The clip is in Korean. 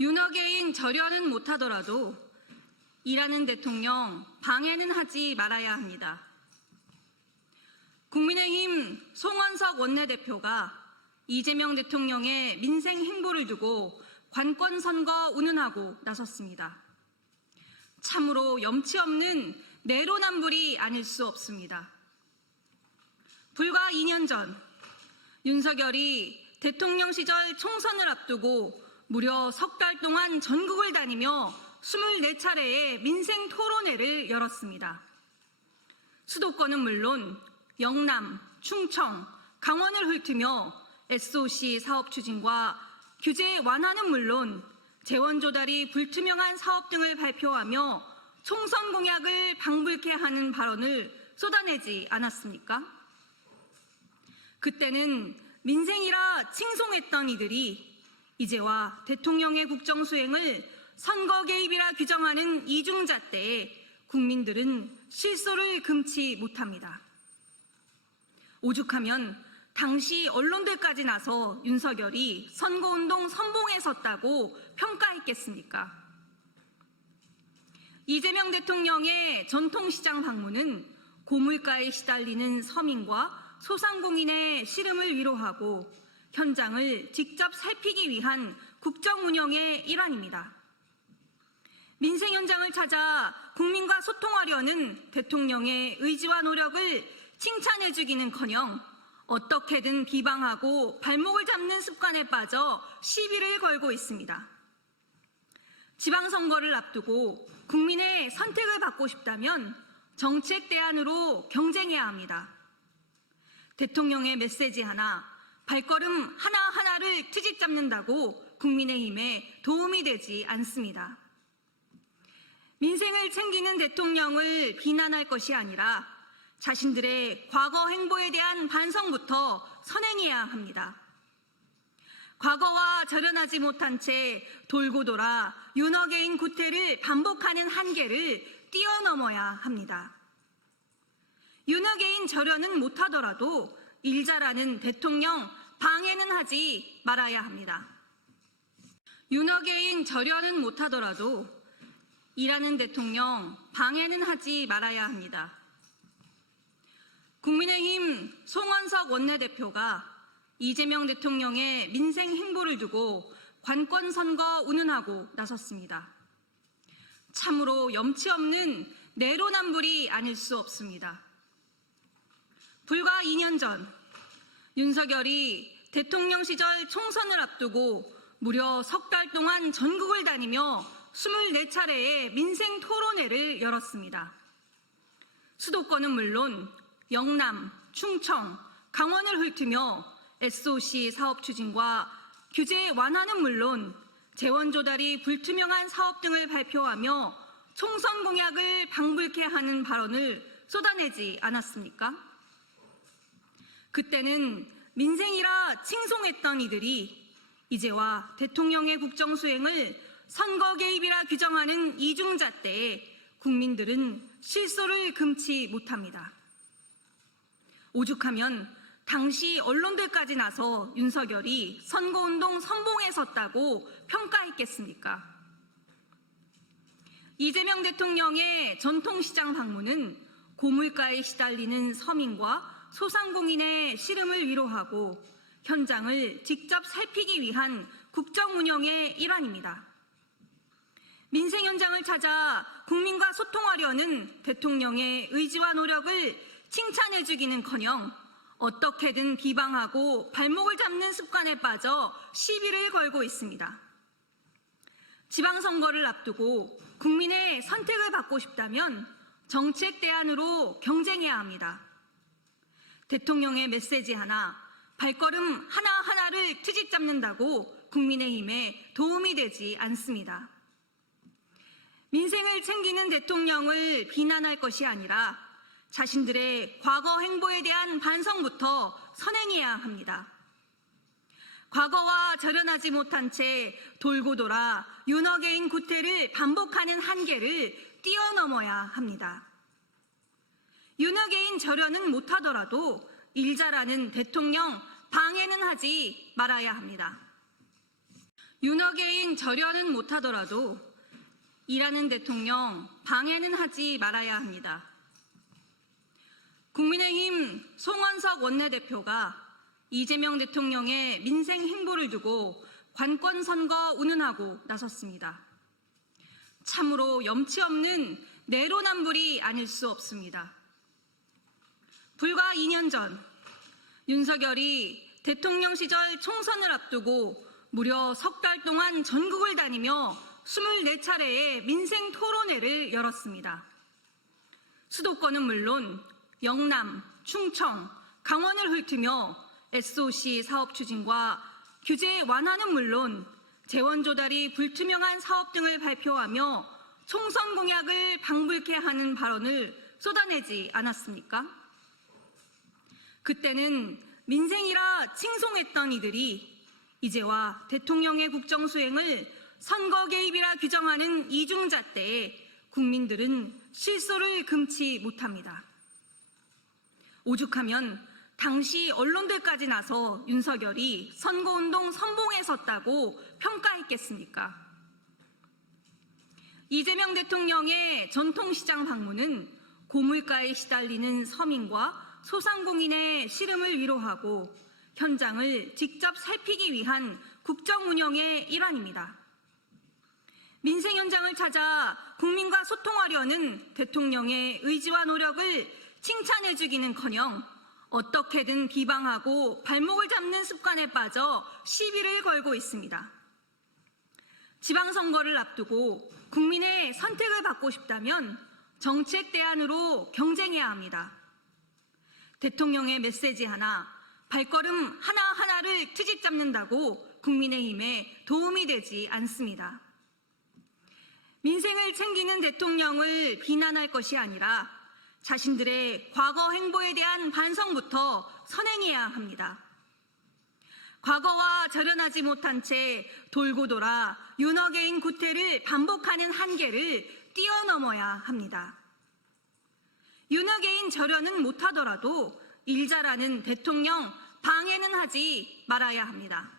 윤허개인 절여는 못하더라도 일하는 대통령 방해는 하지 말아야 합니다. 국민의힘 송원석 원내대표가 이재명 대통령의 민생 행보를 두고 관권 선거 운운하고 나섰습니다. 참으로 염치 없는 내로남불이 아닐 수 없습니다. 불과 2년 전 윤석열이 대통령 시절 총선을 앞두고 무려 석 달 동안 전국을 다니며 24차례의 민생 토론회를 열었습니다. 수도권은 물론 영남, 충청, 강원을 훑으며 SOC 사업 추진과 규제 완화는 물론 재원 조달이 불투명한 사업 등을 발표하며 총선 공약을 방불케 하는 발언을 쏟아내지 않았습니까? 그때는 민생이라 칭송했던 이들이 이제와 대통령의 국정 수행을 선거 개입이라 규정하는 이중잣대에 국민들은 실소를 금치 못합니다. 오죽하면 당시 언론들까지 나서 윤석열이 선거운동 선봉에 섰다고 평가했겠습니까? 이재명 대통령의 전통시장 방문은 고물가에 시달리는 서민과 소상공인의 시름을 위로하고 현장을 직접 살피기 위한 국정 운영의 일환입니다. 민생 현장을 찾아 국민과 소통하려는 대통령의 의지와 노력을 칭찬해주기는커녕 어떻게든 비방하고 발목을 잡는 습관에 빠져 시비를 걸고 있습니다. 지방선거를 앞두고 국민의 선택을 받고 싶다면 정책 대안으로 경쟁해야 합니다. 대통령의 메시지 하나, 발걸음 하나하나를 트집 잡는다고 국민의힘에 도움이 되지 않습니다. 민생을 챙기는 대통령을 비난할 것이 아니라 자신들의 과거 행보에 대한 반성부터 선행해야 합니다. 과거와 절연하지 못한 채 돌고 돌아 윤허개인 구태를 반복하는 한계를 뛰어넘어야 합니다. 윤허개인 절연은 못하더라도 일 잘하는 대통령 방해는 하지 말아야 합니다. 윤허개인 절여는 못하더라도 일하는 대통령 방해는 하지 말아야 합니다. 국민의힘 송원석 원내대표가 이재명 대통령의 민생 행보를 두고 관권 선거 운운하고 나섰습니다. 참으로 염치 없는 내로남불이 아닐 수 없습니다. 불과 2년 전 윤석열이 대통령 시절 총선을 앞두고 무려 석 달 동안 전국을 다니며 24차례의 민생 토론회를 열었습니다. 수도권은 물론 영남, 충청, 강원을 훑으며 SOC 사업 추진과 규제 완화는 물론 재원 조달이 불투명한 사업 등을 발표하며 총선 공약을 방불케 하는 발언을 쏟아내지 않았습니까? 그때는 민생이라 칭송했던 이들이 이제와 대통령의 국정 수행을 선거 개입이라 규정하는 이중잣대에 국민들은 실소를 금치 못합니다. 오죽하면 당시 언론들까지 나서 윤석열이 선거운동 선봉에 섰다고 평가했겠습니까? 이재명 대통령의 전통시장 방문은 고물가에 시달리는 서민과 소상공인의 시름을 위로하고 현장을 직접 살피기 위한 국정 운영의 일환입니다. 민생 현장을 찾아 국민과 소통하려는 대통령의 의지와 노력을 칭찬해주기는커녕 어떻게든 비방하고 발목을 잡는 습관에 빠져 시비를 걸고 있습니다. 지방선거를 앞두고 국민의 선택을 받고 싶다면 정책 대안으로 경쟁해야 합니다. 대통령의 메시지 하나, 발걸음 하나하나를 트집 잡는다고 국민의힘에 도움이 되지 않습니다. 민생을 챙기는 대통령을 비난할 것이 아니라 자신들의 과거 행보에 대한 반성부터 선행해야 합니다. 과거와 절연하지 못한 채 돌고 돌아 윤허개인 구태를 반복하는 한계를 뛰어넘어야 합니다. 윤허개인 절여는 못하더라도 일 잘하는 대통령 방해는 하지 말아야 합니다. 윤허개인 절연은 못하더라도 일하는 대통령 방해는 하지 말아야 합니다. 국민의힘 송원석 원내대표가 이재명 대통령의 민생 행보를 두고 관권 선거 운운하고 나섰습니다. 참으로 염치 없는 내로남불이 아닐 수 없습니다. 불과 2년 전 윤석열이 대통령 시절 총선을 앞두고 무려 석 달 동안 전국을 다니며 24차례의 민생 토론회를 열었습니다. 수도권은 물론 영남, 충청, 강원을 훑으며 SOC 사업 추진과 규제 완화는 물론 재원 조달이 불투명한 사업 등을 발표하며 총선 공약을 방불케 하는 발언을 쏟아내지 않았습니까? 그때는 민생이라 칭송했던 이들이 이제와 대통령의 국정 수행을 선거 개입이라 규정하는 이중잣대에 국민들은 실소를 금치 못합니다. 오죽하면 당시 언론들까지 나서 윤석열이 선거운동 선봉에 섰다고 평가했겠습니까? 이재명 대통령의 전통시장 방문은 고물가에 시달리는 서민과 소상공인의 시름을 위로하고 현장을 직접 살피기 위한 국정 운영의 일환입니다. 민생 현장을 찾아 국민과 소통하려는 대통령의 의지와 노력을 칭찬해주기는커녕 어떻게든 비방하고 발목을 잡는 습관에 빠져 시비를 걸고 있습니다. 지방선거를 앞두고 국민의 선택을 받고 싶다면 정책 대안으로 경쟁해야 합니다. 대통령의 메시지 하나, 발걸음 하나하나를 트집 잡는다고 국민의힘에 도움이 되지 않습니다. 민생을 챙기는 대통령을 비난할 것이 아니라 자신들의 과거 행보에 대한 반성부터 선행해야 합니다. 과거와 절연하지 못한 채 돌고 돌아 윤허개인 구태를 반복하는 한계를 뛰어넘어야 합니다. 윤허개인 절연은 못하더라도 일 잘하는 대통령 방해는 하지 말아야 합니다.